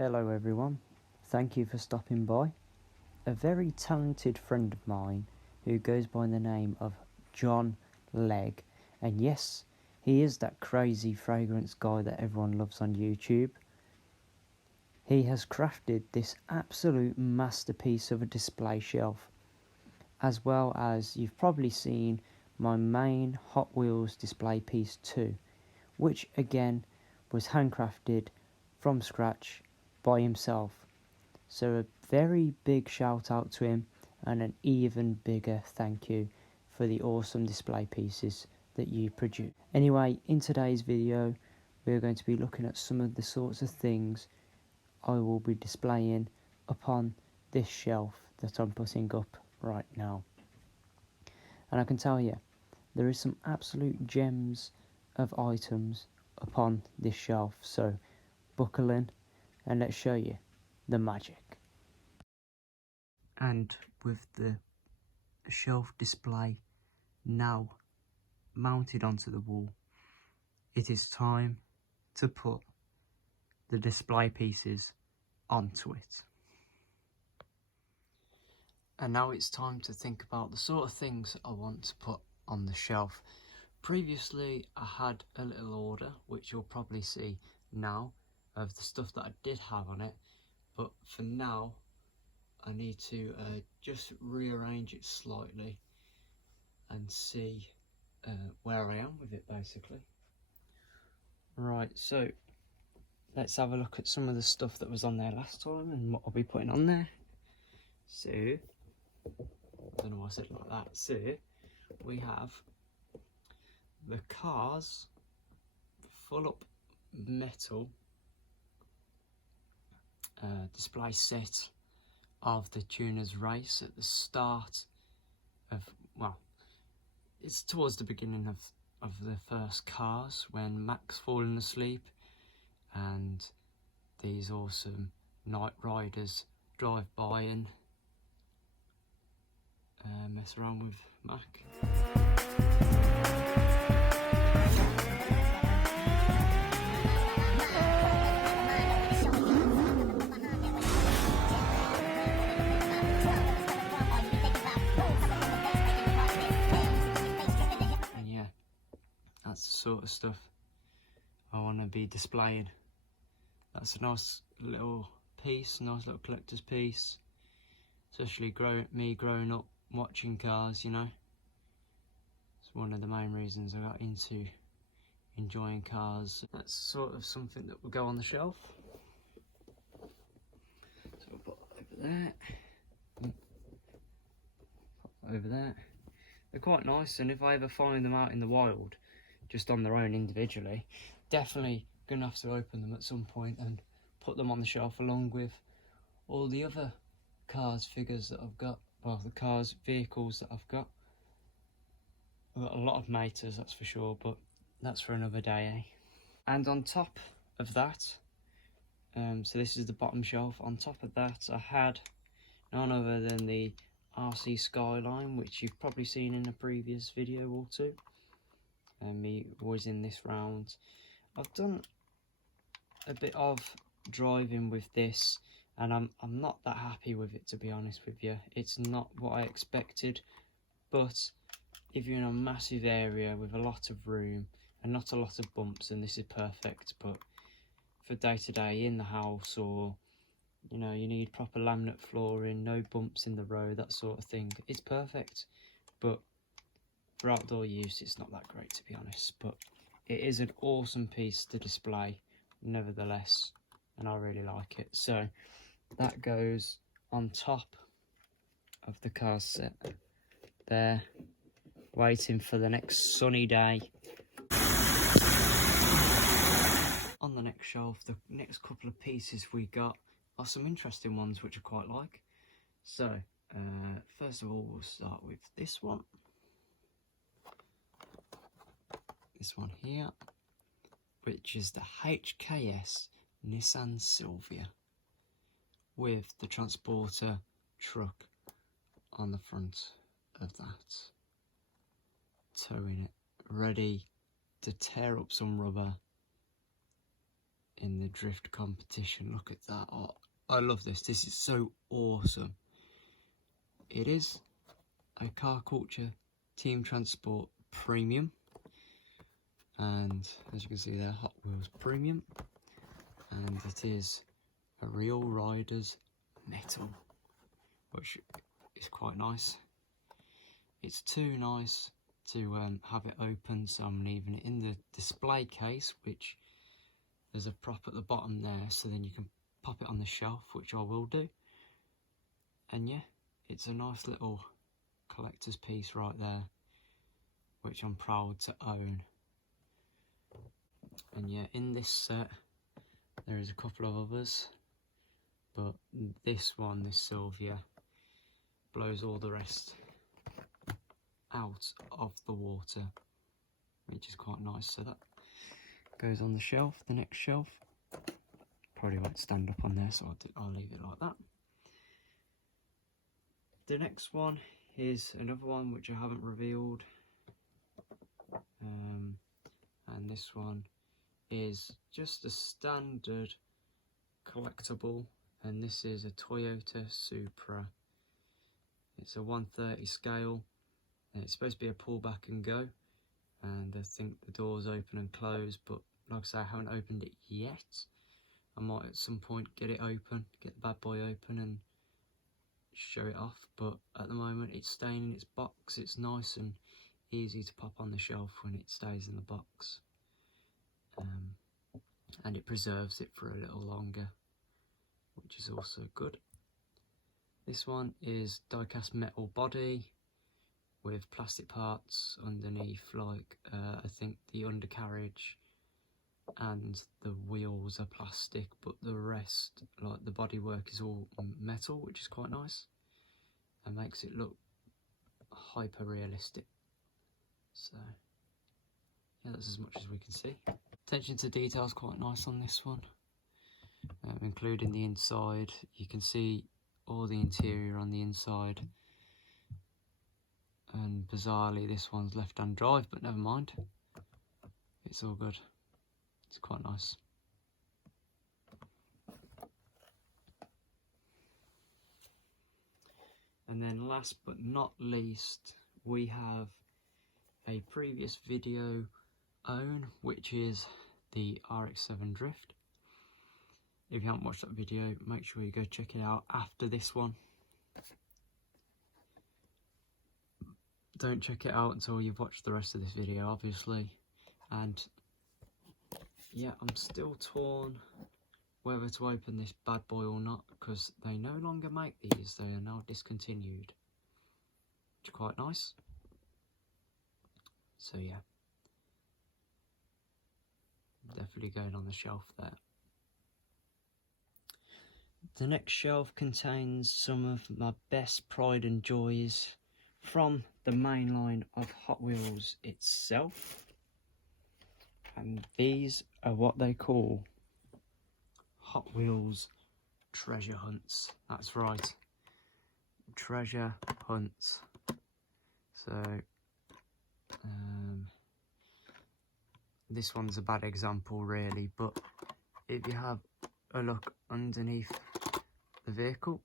Hello everyone, thank you for stopping by. A very talented friend of mine who goes by the name of John Legg, and yes, he is that crazy fragrance guy that everyone loves on YouTube. He has crafted this absolute masterpiece of a display shelf, as well as you've probably seen my main Hot Wheels display piece too, which again was handcrafted from scratch by himself. So a very big shout out to him and an even bigger thank you for the awesome display pieces that you produce. Anyway, in today's video we're going to be looking at some of the sorts of things I will be displaying upon this shelf that I'm putting up right now. And I can tell you, there is some absolute gems of items upon this shelf, so buckle in and let's show you the magic. And with the shelf display now mounted onto the wall, it is time to put the display pieces onto it. And now it's time to think about the sort of things I want to put on the shelf. Previously I had a little order, which you'll probably see now, of the stuff that I did have on it, but for now I need to just rearrange it slightly and see where I am with it basically. Right, so let's have a look at some of the stuff that was on there last time and what I'll be putting on there. So, I don't know why I said it like that. So, we have the Cars full up metal display set of the Tuner's Race at the start of, well, it's towards the beginning of the first Cars when Mac's falling asleep and these awesome night riders drive by and mess around with Mac. That's the sort of stuff I want to be displaying. That's a nice little piece, nice little collector's piece, especially me growing up watching cars, you know. It's one of the main reasons I got into enjoying cars. That's sort of something that will go on the shelf. So we'll put over there, put over there. They're quite nice, and if I ever find them out in the wild, just on their own individually, definitely gonna have to open them at some point and put them on the shelf along with all the other Cars figures that I've got, well, the Cars vehicles that I've got. I've got a lot of maters, that's for sure, but that's for another day, eh? And on top of that, so this is the bottom shelf, on top of that I had none other than the RC Skyline, which you've probably seen in a previous video or two. Me was in this round. I've done a bit of driving with this and I'm not that happy with it, to be honest with you. It's not what I expected, but if you're in a massive area with a lot of room and not a lot of bumps, then this is perfect. But for day to day in the house, or you know, you need proper laminate flooring, no bumps in the road, that sort of thing, it's perfect. But for outdoor use, it's not that great, to be honest, but it is an awesome piece to display nevertheless, and I really like it. So that goes on top of the car set there, waiting for the next sunny day. On the next shelf, the next couple of pieces we got are some interesting ones which I quite like. So first of all, we'll start with this one. This one here, which is the HKS Nissan Silvia with the transporter truck on the front of that, towing it, ready to tear up some rubber in the drift competition. Look at that. Oh, I love this. This is so awesome. It is a Car Culture Team Transport Premium. And as you can see there, Hot Wheels Premium. And it is a Real Riders metal, which is quite nice. It's too nice to have it open, so I'm leaving it in the display case, which there's a prop at the bottom there, so then you can pop it on the shelf, which I will do. And yeah, it's a nice little collector's piece right there, which I'm proud to own. And yeah, in this set there is a couple of others, but this one, this Sylvia, blows all the rest out of the water, which is quite nice. So that goes on the shelf, the next shelf. Probably won't stand up on there, so I'll leave it like that. The next one is another one which I haven't revealed, and this one is just a standard collectible, and this is a Toyota Supra. It's a 1/30 scale, and it's supposed to be a pull back and go, and I think the doors open and close, but like I say, I haven't opened it yet. I might at some point get it open, get the bad boy open and show it off, but at the moment it's staying in its box. It's nice and easy to pop on the shelf when it stays in the box, and it preserves it for a little longer, which is also good. This one is die-cast metal body with plastic parts underneath, like I think the undercarriage and the wheels are plastic, but the rest, like the bodywork, is all metal, which is quite nice and makes it look hyper realistic. So yeah, that's as much as we can see. Attention to detail is quite nice on this one, including the inside. You can see all the interior on the inside, and bizarrely this one's left-hand drive, but never mind, it's all good. It's quite nice. And then last but not least, we have a previous video own, which is the RX-7 Drift. If you haven't watched that video, make sure you go check it out after this one. Don't check it out until you've watched the rest of this video, obviously. And yeah, I'm still torn whether to open this bad boy or not, because they no longer make these. They are now discontinued, which is quite nice. So yeah, definitely going on the shelf there. The next shelf contains some of my best pride and joys from the main line of Hot Wheels itself, and these are what they call Hot Wheels treasure hunts. That's right, treasure hunts. So this one's a bad example really, but if you have a look underneath the vehicle,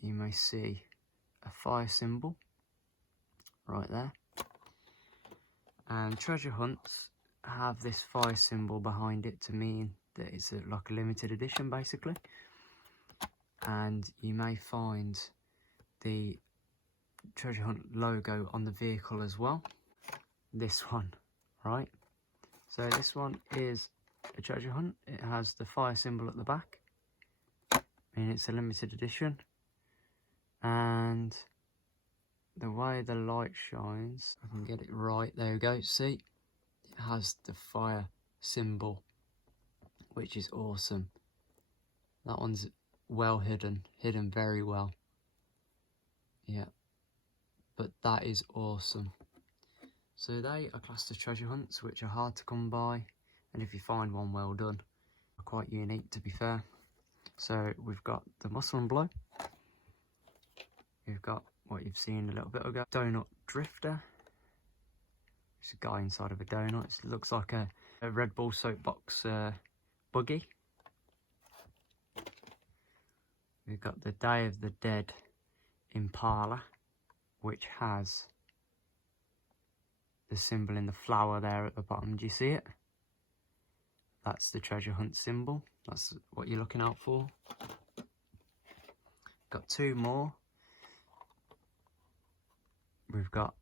you may see a fire symbol right there, and treasure hunts have this fire symbol behind it to mean that it's like a limited edition basically, and you may find the treasure hunt logo on the vehicle as well. This one, right? So this one is a treasure hunt. It has the fire symbol at the back, and it's a limited edition, and the way the light shines, I can get it right, there we go, see, it has the fire symbol, which is awesome. That one's well hidden very well, yeah, but that is awesome. So they are classed as treasure hunts, which are hard to come by, and if you find one, well done. Quite unique, to be fair. So we've got the Muscle and Blow, we've got what you've seen a little bit ago, Donut Drifter. It's a guy inside of a donut. It looks like a Red Bull soapbox buggy. We've got the Day of the Dead Impala, which has the symbol in the flower there at the bottom. Do you see it? That's the treasure hunt symbol. That's what you're looking out for. Got two more. We've got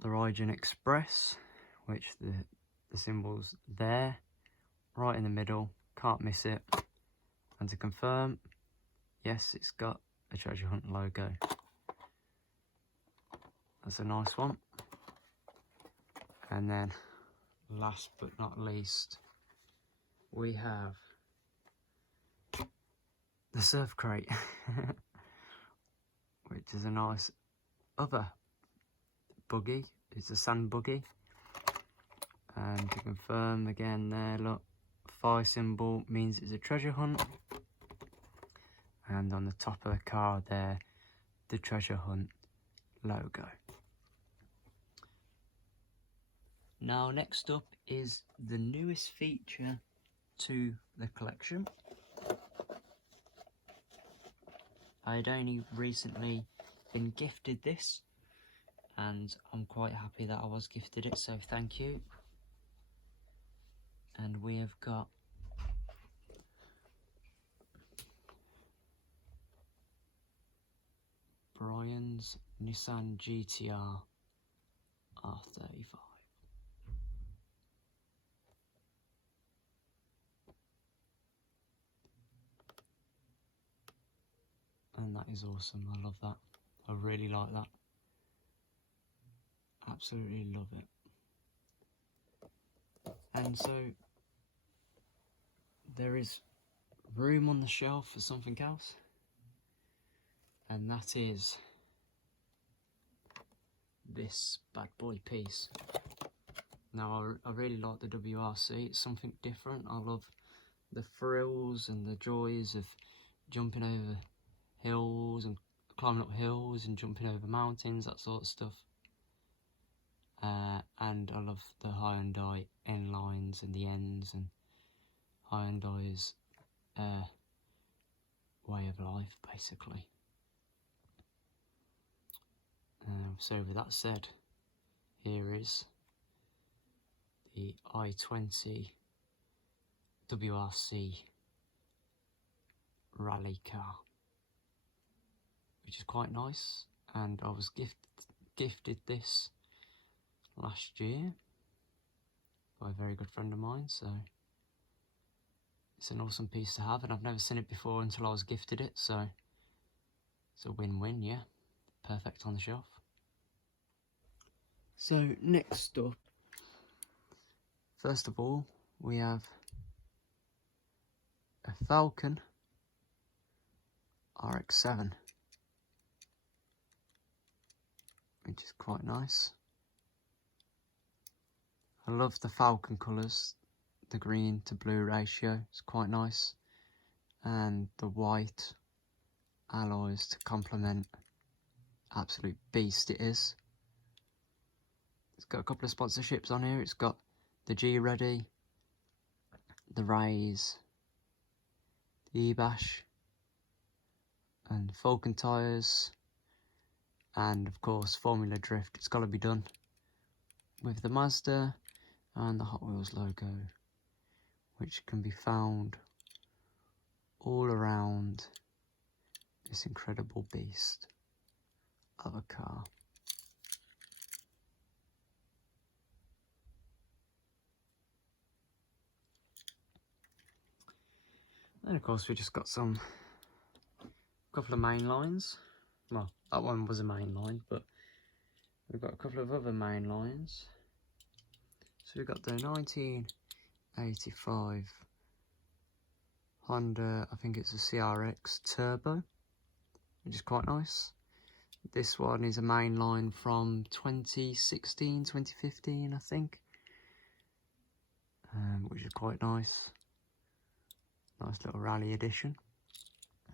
the Origin Express, which the symbol's there, right in the middle, can't miss it. And to confirm, yes, it's got a treasure hunt logo. That's a nice one. And then, last but not least, we have the surf crate, which is a nice other buggy. It's a sand buggy. And to confirm again there, look, fire symbol means it's a treasure hunt. And on the top of the car there, the treasure hunt logo. Now next up is the newest feature to the collection. I had only recently been gifted this, and I'm quite happy that I was gifted it, so thank you. And we have got Brian's Nissan GTR R35. And that is awesome. I love that. I really like that. Absolutely love it. And so there is room on the shelf for something else, and that is this bad boy piece. Now I really like the WRC. It's something different. I love the thrills and the joys of jumping over hills and climbing up hills and jumping over mountains, that sort of stuff. And I love the Hyundai end lines and the ends, and Hyundai's way of life, basically. So with that said, here is the i20 WRC rally car, which is quite nice, and I was gifted this last year by a very good friend of mine, so it's an awesome piece to have, and I've never seen it before until I was gifted it, so it's a win-win, yeah. Perfect on the shelf. So next up, first of all, we have a Falcon RX-7, which is quite nice. I love the Falcon colours, the green to blue ratio, it's quite nice, and the white alloys to complement. Absolute beast it is. It's got a couple of sponsorships on here. It's got the G Ready, the Rays, the E-Bash, and Falcon tyres, and of course Formula Drift. It's got to be done with the Mazda and the Hot Wheels logo, which can be found all around this incredible beast of a car. Then of course we just got a couple of main lines. Well, that one was a main line, but we've got a couple of other main lines. So we've got the 1985 Honda, I think it's a CRX Turbo, which is quite nice. This one is a main line from 2016, 2015, I think, which is quite nice. Nice little rally edition.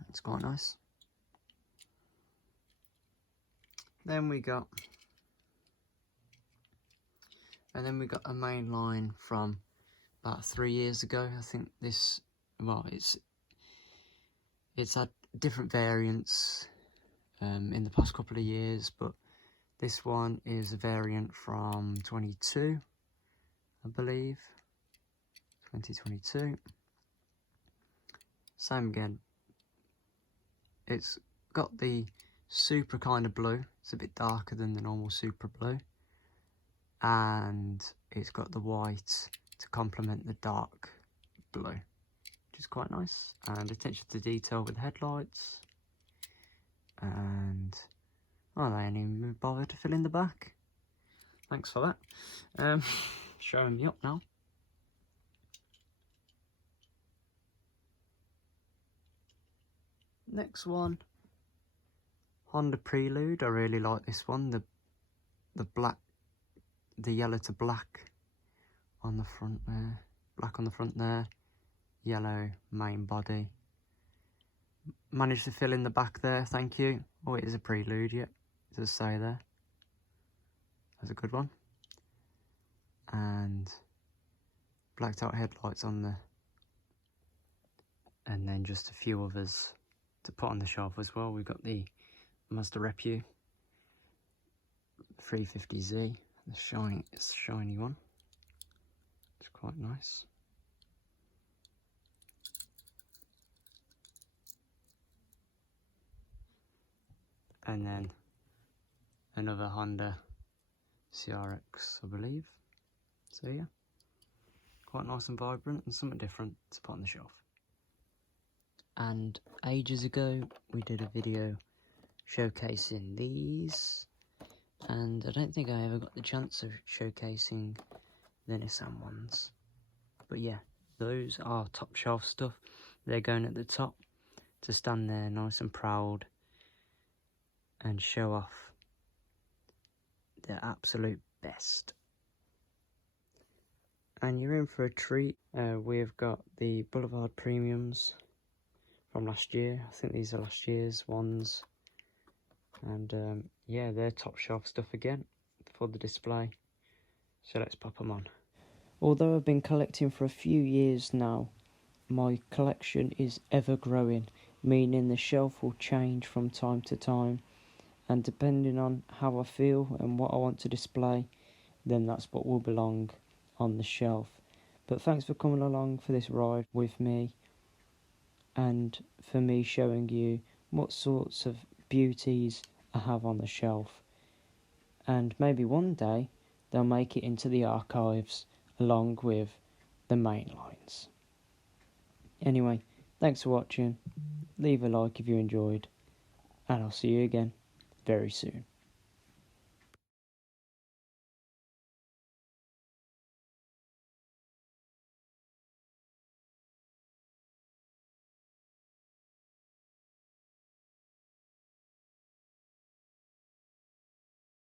It's quite nice. Then we got a main line from about 3 years ago. I think this, well, it's had different variants in the past couple of years, but this one is a variant from 22, I believe, 2022. Same again. It's got the super kind of blue. It's a bit darker than the normal super blue, and it's got the white to complement the dark blue, which is quite nice. And attention to detail with headlights, and oh, they ain't even bothered to fill in the back. Thanks for that. Showing me up now. Next one, Honda Prelude. I really like this one. The black, the yellow to black on the front there, black on the front there, yellow main body. Managed to fill in the back there, thank you. Oh, it is a Prelude, yeah, it does say there. That's a good one. And blacked out headlights on the, and then just a few others to put on the shelf as well. We've got the Mazda Repu 350Z, the shiny one. It's quite nice. And then another Honda CRX, I believe. So yeah, quite nice and vibrant, and something different to put on the shelf. And ages ago we did a video showcasing these, and I don't think I ever got the chance of showcasing the Nissan ones. But yeah, those are top shelf stuff. They're going at the top to stand there nice and proud and show off their absolute best. And you're in for a treat. We've got the Boulevard Premiums from last year. I think these are last year's ones. And yeah, they're top shelf stuff again for the display. So let's pop them on. Although I've been collecting for a few years now, my collection is ever growing, meaning the shelf will change from time to time, and depending on how I feel and what I want to display, then that's what will belong on the shelf. But thanks for coming along for this ride with me, and for me showing you what sorts of beauties I have on the shelf. And maybe one day they'll make it into the archives along with the main lines. Anyway, thanks for watching. Leave a like if you enjoyed, and I'll see you again very soon.